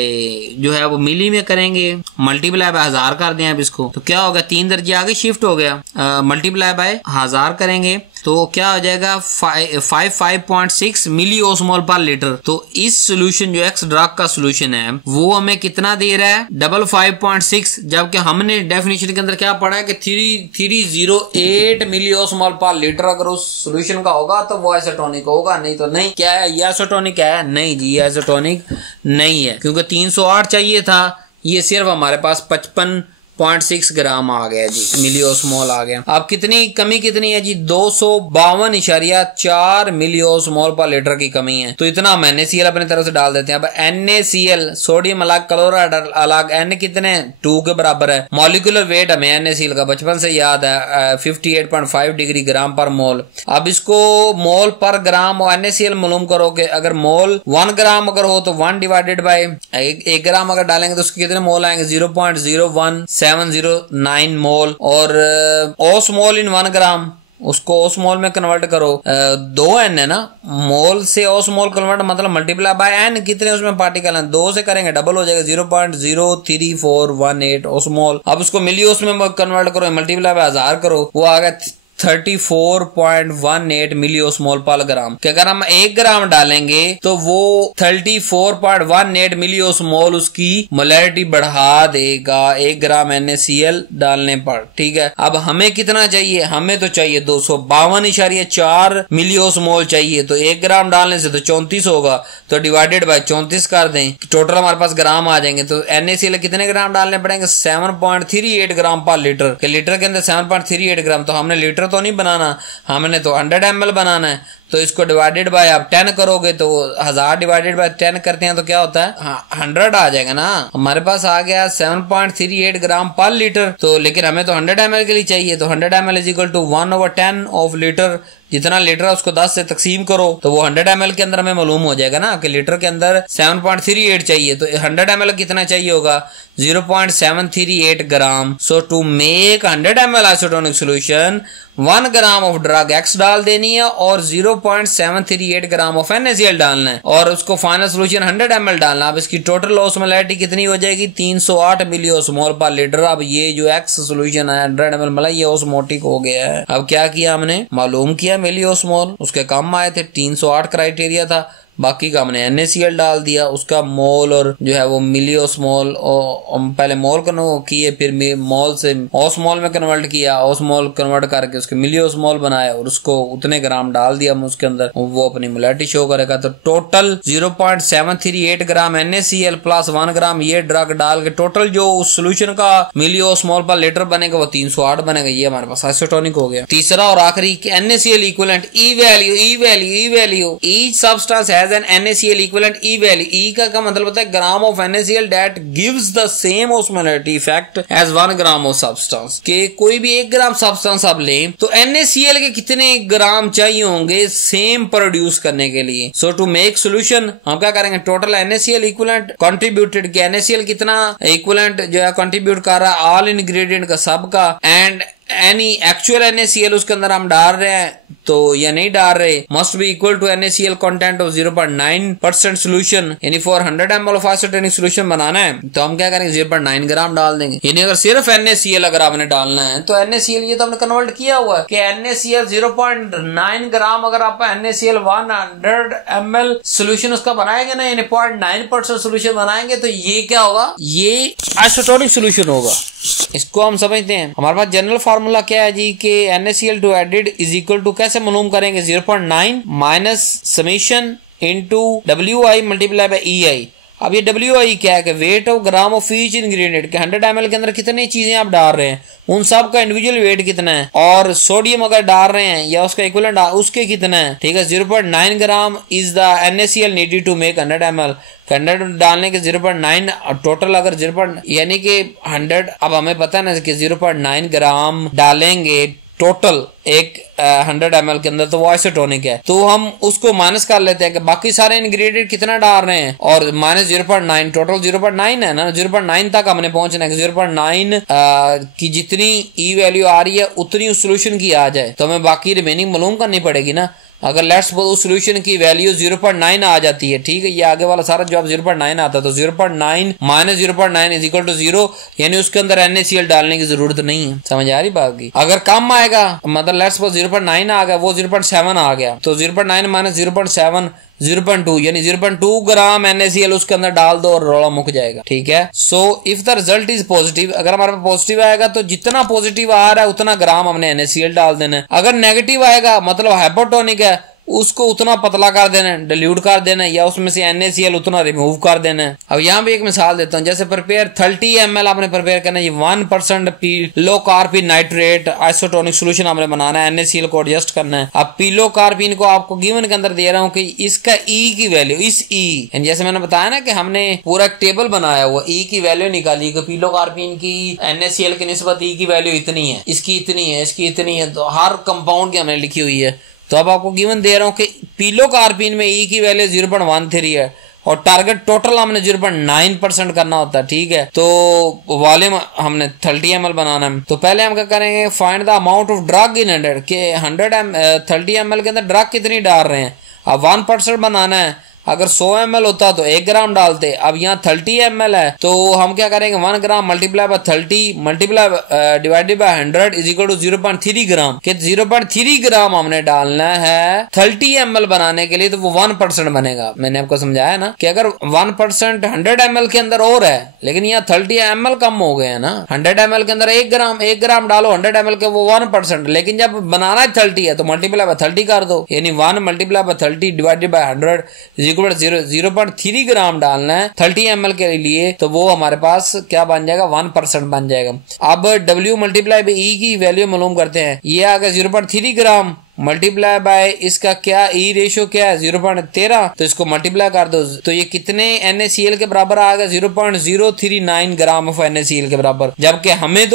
जो है वो मिली में करेंगे, मल्टीप्लाई बाय 1000 कर दें। अब इसको तो क्या होगा, 3 दर्जे आगे शिफ्ट हो गया, मल्टीप्लाई बाय 1000 करेंगे तो क्या हो जाएगा 5.6 मिली ओस्मोल पर लीटर। तो इस सोल्यूशन जो एक्स ड्रग का सोल्यूशन है वो हमें कितना दे रहा है, 556, जबकि हमने डेफिनेशन के अंदर क्या पढ़ा है कि 308 मिली ओस्मोल पर लीटर अगर उस सोल्यूशन का होगा तो वो आइसोटोनिक होगा, नहीं तो नहीं। क्या है, ये आइसोटोनिक है? नहीं जी, ये आइसोटोनिक नहीं है, क्योंकि 308 चाहिए था, ये सिर्फ हमारे पास 55.6 ग्राम आ गया जी, मिली ओस्मोल आ गया। अब कितनी कमी कितनी है जी, 252.4 मिली ओस्मोल पर लीटर की कमी है। तो इतना हम NaCl अपनी तरफ से डाल देते हैं। अब NaCl सोडियम अलग, क्लोराइड अलग, N कितने 2 के बराबर है। मॉलिक्यूलर वेट हमें NaCl का बचपन से याद है 58.5 डिग्री ग्राम पर मोल। अब इसको मोल पर ग्राम और NaCl मालूम करो कि अगर मोल 1 ग्राम अगर हो तो 1 डिवाइडेड बाय 1 ग्राम अगर डालेंगे तो उसके कितने मोल आएंगे, 0.01709 मोल। और ओस्मोल इन 1 ग्राम, उसको ओस्मोल में कन्वर्ट करो, 2 N है ना, मोल से ओस्मोल कन्वर्ट मतलब मल्टीप्लाई बाय N, कितने उसमें पार्टिकल हैं, 2 से करेंगे डबल हो जाएगा 0.03418 ओस्मोल। अब उसको मिली ओस में कन्वर्ट करो, मल्टीप्लाई बाय 1000 करो, वो आ गया 34.18 मिली ओस्मोल पर ग्राम। कि अगर हम 1 ग्राम डालेंगे तो वो 34.18 मिली ओस्मोल उसकी मोलैरिटी बढ़ा देगा 1 ग्राम NaCl डालने पर। ठीक है, अब हमें कितना चाहिए, हमें तो चाहिए 252.4 मिली ओस्मोल चाहिए, तो 1 ग्राम डालने से तो 34 होगा, तो डिवाइडेड बाय 34 कर दें, टोटल हमारे पास ग्राम आ जाएंगे। तो NaCl कितने ग्राम डालने पड़ेंगे, 7.38 ग्राम पर लीटर। के लीटर के अंदर 7.38 ग्राम, तो हमने लीटर तो नहीं बनाना, हमने तो 100 ml बनाना है। तो इसको डिवाइडेड बाय आप 10 करोगे तो 1000 डिवाइडेड बाय 10 करते हैं तो क्या होता है, 100 आ जाएगा ना। हमारे पास आ गया 7.38 ग्राम पर लीटर। तो लेकिन हमें तो 100 ml के लिए चाहिए, तो 100 ml is equal to 1/10 of litre. जितना लीटर है उसको 10 से तकसीम करो तो वो 100 ml के अंदर हमें मालूम हो जाएगा ना कि लीटर के अंदर 7.38 चाहिए, तो 100 ml कितना चाहिए होगा, 0.738 gram. So to make 100 ml isotonic solution 1 gram of drug X डाल देनी है और 0.738 ग्राम ऑफ NaCl डालना है, और उसको फाइनल सोल्यूशन 100 ml डालना। अब इसकी टोटल ओस्मोलैरिटी कितनी हो जाएगी, 308 मिली ओस्मोल पर लीटर। अब ये जो एक्स सोल्यूशन है 100 ml मतलब ये ओस्मोटिक हो गया है। अब क्या किया हमने, मालूम किया मिली ओस्मोल, उसके कम आए थे, 308 क्राइटेरिया था, बाकी का हमने NaCl डाल दिया, उसका मोल और जो है वो मिली ओस्मोल, पहले मोल किए फिर मोल से ओस्मोल में कन्वर्ट किया, ओस्मोल कन्वर्ट करके उसके मिली ओस्मोल बनाया और उसको उतने ग्राम डाल दिया उसके अंदर, वो अपनी मोलैरिटी शो करेगा। तो टोटल 0.738 ग्राम NaCl प्लस 1 ग्राम ये ड्रग डाल के टोटल जो उस सोल्यूशन का मिली ओस्मोल पर लीटर बनेगा वो 308 बनेगा। ये हमारे पास आइसोटोनिक हो गया। तीसरा और आखिरी NaCl equivalent E value each substance has an NaCl equivalent E value. E का मतलब होता है gram of NaCl that gives the same osmolarity effect as 1 gram of substance. के कोई भी 1 ग्राम सब्सटेंस आप लें तो NaCl के कितने ग्राम चाहिए होंगे सेम प्रोड्यूस करने के लिए। सो टू मेक सोल्यूशन हम क्या करेंगे, टोटल NaCl इक्विवेलेंट कंट्रीब्यूटेड के NaCl कितना इक्विवेलेंट जो है कंट्रीब्यूट कर रहा है ऑल इंग्रेडिएंट का सबका, एंड एनी एक्चुअल NaCl उसके अंदर हम डाल रहे हैं तो या नहीं डाल रहे, must be equal to NaCl content of 0.9% solution. यानी for 100 ml of isotonic solution बनाना है तो हम क्या करेंगे 0.9 ग्राम डाल देंगे। यानी अगर सिर्फ NaCl अगर आपने डालना है तो NaCl ये तो हमने कन्वर्ट किया हुआ है कि NaCl 0.9 ग्राम अगर आप NaCl 100 ml सोल्यूशन उसका बनाएंगे ना, यानी 0.9% सोल्यूशन बनाएंगे तो ये क्या होगा, ये आइसोटोनिक सोल्यूशन होगा। इसको हम समझते हैं। हमारे पास जनरल फार्मूला क्या है जी कि NaCl to added is equal to कैसे मालूम करेंगे, 0.9 minus summation into WI multiply by EI। अब ये WI क्या है कि weight of gram of each ingredient के 100 ml के अंदर कितनी चीजें आप डाल रहे हैं, उन सब का इंडिविजुअल वेट कितना है, और सोडियम अगर डाल रहे हैं या उसका इक्विवेलेंट उसके कितना है, ठीक है। 0.9 gram is the NaCl needed to make 100 ml। 100 डालने के 0.9 टोटल, अगर 0. यानी कि 100, अब हमें पता है ना कि 0.9 ग्राम डालेंगे टोटल एक 100 ml के अंदर, तो वो आइसोटोनिक है। तो हम उसको माइनस कर लेते हैं कि बाकी सारे इंग्रेडिएंट कितना डाल रहे हैं, और माइनस 0.9, टोटल 0.9 है ना, 0.9 तक हमने पहुंचना है। 0.9 की जितनी ई वैल्यू आ रही है उतनी उस सोल्यूशन की आ जाए, तो हमें बाकी रिमेनिंग मालूम करनी पड़ेगी ना। अगर लेट्स सपोज उस सोल्यूशन की वैल्यू 0.9 आ जाती है, ठीक है, ये आगे वाला सारा जवाब 0.9 आता है, तो 0.9 माइनस 0.9 इज इक्वल टू 0, यानी उसके अंदर NaCl डालने की जरूरत नहीं है। समझ आ रही बात की? अगर कम आएगा, मतलब लेट्स सपोज 0.9 आ गया, वो 0.7 आ गया, तो 0.9 माइनस 0.7 0.2, यानी 0.2 ग्राम NaCl उसके अंदर डाल दो और रोड़ा मुक जाएगा, ठीक है। So if the result is positive, अगर हमारे पास पॉजिटिव आएगा तो जितना पॉजिटिव आ रहा है उतना ग्राम हमने NaCl डाल देना है। अगर नेगेटिव आएगा, मतलब हाइपोटोनिक है, उसको उतना पतला कर देना है, डिल्यूट कर देना है, या उसमें से NaCl उतना रिमूव कर देना है। अब यहाँ भी एक मिसाल देता हूँ, जैसे प्रिपेयर 30 ml आपने प्रिपेयर करना है, 1% pillow Karpin nitrate isotonic solution आपने बनाना है, NaCl को एडजस्ट करना है। अब पिलो कार्पिन को आपको गिवन के अंदर दे रहा हूँ कि इसका E की वैल्यू, इस E, जैसे मैंने बताया ना कि हमने पूरा एक टेबल बनाया हुआ, E की वैल्यू निकाली कि पिलो कार्पिन की NaCl की निस्बत E की वैल्यू इतनी है, इसकी इतनी है, इसकी इतनी है, तो हर कंपाउंड की हमने लिखी हुई है। तो अब आपको गिवन दे रहा हूं कि पिलो कार्पिन में E की वैल्यू 0.13 है और टारगेट टोटल हमने 0.9% करना होता है, ठीक है। तो वॉल्यूम हमने 30 ml बनाना है। तो पहले हम क्या करेंगे, find the amount of drug in 100 के 30 ml के अंदर ड्रग कितनी डाल रहे हैं। अब 1% बनाना है, अगर 100 ml होता तो 1 ग्राम डालते, अब यहाँ 30 ml है, तो हम क्या करेंगे, 1 gram multiply by 30 multiply divided by 100 is equal to 0.3 gram, कि 0.3 ग्राम हमने डालना है 30 ml बनाने के लिए, तो वो 1% बनेगा। मैंने आपको समझाया ना कि अगर 1% 100 ml के अंदर और है, लेकिन यहाँ 30 ml कम हो गए हैं ना। 100 ml के अंदर 1 ग्राम डालो 100 ml के, वो 1%, लेकिन जब बनाना है 30 है तो मल्टीप्लाई बाय 30 कर दो, यानी 1 मल्टीप्लाई बाय 30 डिवाइडेड बाय 100 0.3 ग्राम डालना है 30 ml के लिए, तो वो हमारे पास क्या बन जाएगा, 1% बन जाएगा। अब W मल्टीप्लाई बाय E की वैल्यू मालूम करते हैं, ये आ गया 0.3 ग्राम मल्टीप्लाई बाय इसका क्या E रेशियो क्या है 0.13, तो इसको मल्टीप्लाई कर दो, तो ये कितने NaCl के बराबर आ गया, 0.039 ग्राम ऑफ NaCl के बराबर। जबकि हमें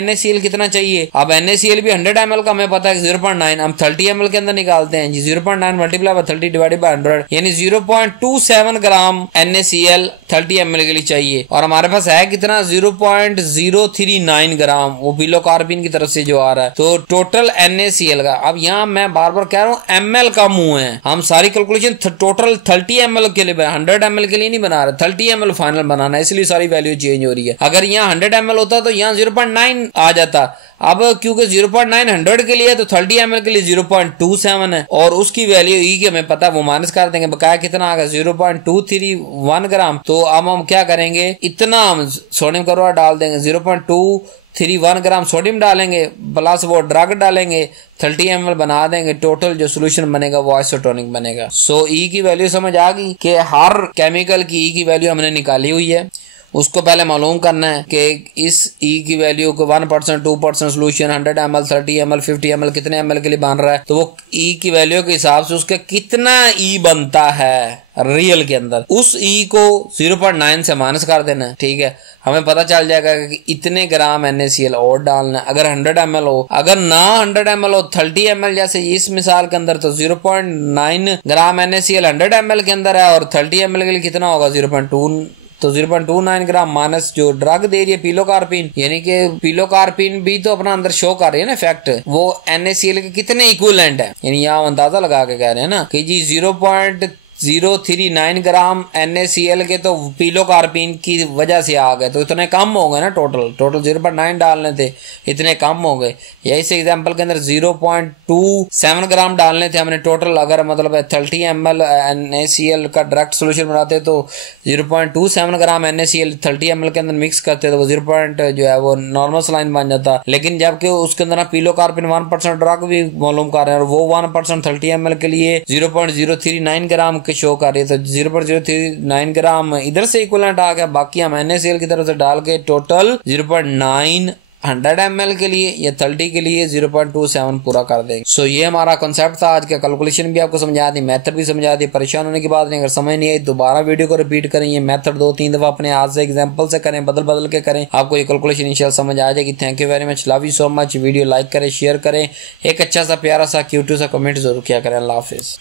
NaCl कितना चाहिए, अब NaCl भी 100 ml का हमें पता है 0.9, हम 30 ml के अंदर निकालते हैं जी, 0.9 मल्टीप्लाई बाय 30 डिवाइडेड बाय 100, यानी 0.27 ग्राम NaCl 30 ml के लिए चाहिए, और हमारे पास है कितना 0.039 ग्राम, वो पिलो कार्बिन की तरफ से जो आ रहा है। तो टोटल NaCl का, अब यहाँ मैं बार बार कह रहा हूँ ml का मुंह है, हम सारी कैलकुलेशन टोटल 30 ml के लिए, 100 ml के लिए नहीं बना रहे, 30 ml फाइनल बनाना है, इसलिए सारी वैल्यू चेंज हो रही है। अगर यहाँ 100 ml होता तो यहाँ 0.9 आ जाता, अब क्योंकि 0.9 100 के लिए, तो 30 ml के लिए 0.27 है, और उसकी वैल्यू E की हमें पता है, वो माइनस कर देंगे, बकाया कितना आ गया 0.231 ग्राम। तो अब हम क्या करेंगे, इतना हम सोडियम क्लोराइड डाल देंगे, 0.231 ग्राम सोडियम डालेंगे, प्लस वो ड्रग डालेंगे, 30 ml बना देंगे, टोटल जो सोल्यूशन बनेगा वो आइसोटोनिक बनेगा। सो E की वैल्यू समझ आ गई कि हर केमिकल की E की वैल्यू हमने निकाली हुई है। उसको पहले मालूम करना है कि इस E की वैल्यू को 1%, 2% सोल्यूशन, 100 ml, 30 ml, 50 ml कितने ml के लिए बन रहा है, तो वो E की वैल्यू के हिसाब से उसका कितना E बनता है रियल के अंदर, उस E को 0.9 से माइनस कर देना है, ठीक है। हमें पता चल जाएगा कि इतने ग्राम NaCl और डालना है। अगर 100 ml हो, अगर ना 100 ml हो, 30 ml जैसे इस मिसाल के अंदर, तो 0.9 ग्राम NaCl 100 ml के अंदर है, और 30 ml के लिए कितना होगा 0.2, तो 0.29 ग्राम माइनस जो ड्रग दे रही है पिलो कार्पिन, यानी कि पिलो कार्पिन भी तो अपना अंदर शो कर रही है ना फैक्ट, वो NaCl के कितने इक्विवेलेंट है, यानी यहाँ अंदाजा लगा के कह रहे हैं ना कि जी 0.039 ग्राम NaCl के तो पिलो कार्पिन की वजह से आ गए, तो इतने कम हो गए ना, टोटल 0.9 डालने थे, इतने कम हो गए। यही से एग्जांपल के अंदर 0.27 ग्राम डालने थे हमने टोटल, अगर मतलब 30 ml NaCl का डायरेक्ट सोल्यूशन बनाते तो 0.27 ग्राम NaCl 30 ml के अंदर मिक्स करते तो वो 0. जो है वो नॉर्मल सलाइन बन जाता, लेकिन जबकि उसके अंदर पिलो कार्पिन 1% ड्रग भी मालूम कर रहे हैं, और वो 1% 30 ml के लिए 0.039 ग्राम आपके शो कर रही है। तो 0.039 ग्राम इधर से इक्वलेंट आ गया, बाकी हम NaCl की तरफ से डाल के टोटल 0.9 100 ml के लिए या 30 के लिए 0.27 पूरा कर देंगे। सो ये हमारा कॉन्सेप्ट था आज का। कैलकुलेशन भी आपको समझा दी, मेथड भी समझा दी। परेशान होने की बात नहीं, अगर समझ नहीं आई दोबारा वीडियो को रिपीट करें। ये मेथड 2-3 दफा अपने हाथ से एग्जांपल से करें, बदल बदल के करें, आपको ये कैलकुलेशन इंशाल्लाह समझ आ जाएगी। Thank you very much, love you so much. Video like करें, शेयर करें, एक अच्छा सा प्यारा सा क्यूट सा कमेंट जरूर किया करें। अल्लाह हाफिज।